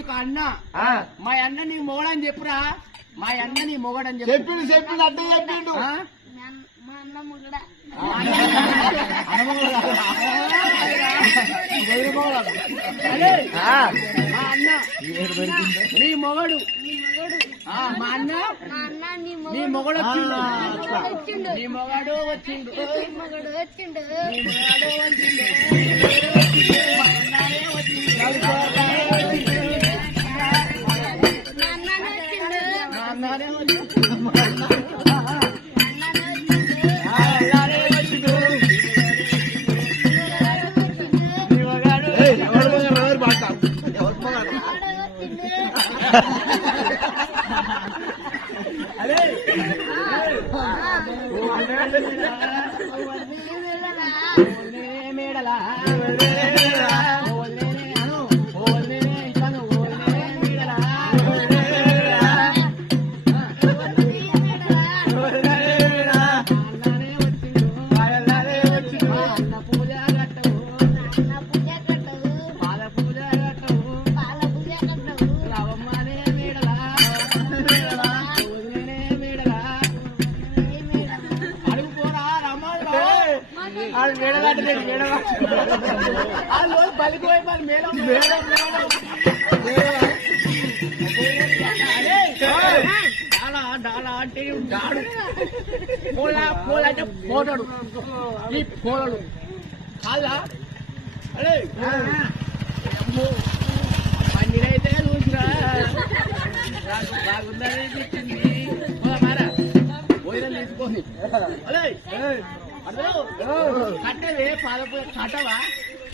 నీకు అన్న మా అన్న నీ మొగడని చెప్పురా మా అన్న నీ మొగడని చెప్పిండు అడ్డ చెప్పిండు మా అన్న మొగడా మా అన్న నీ మొగడు మా అన్న నీ మొగడు వచ్చిండు నీ మొగడు వచ్చిండు నీ మొగడు వచ్చిండు మా అన్ననే వచ్చిండు మేడలా అంటే డాడు పోల అంటే పోతాడు ఈ పోలడు కాదా అరే పన్నీరైతే చూసిరా బాగుందని చెప్పింది మారా భోజనం తీసుకొని అదే కట్టవే పాలపూర కట్టవా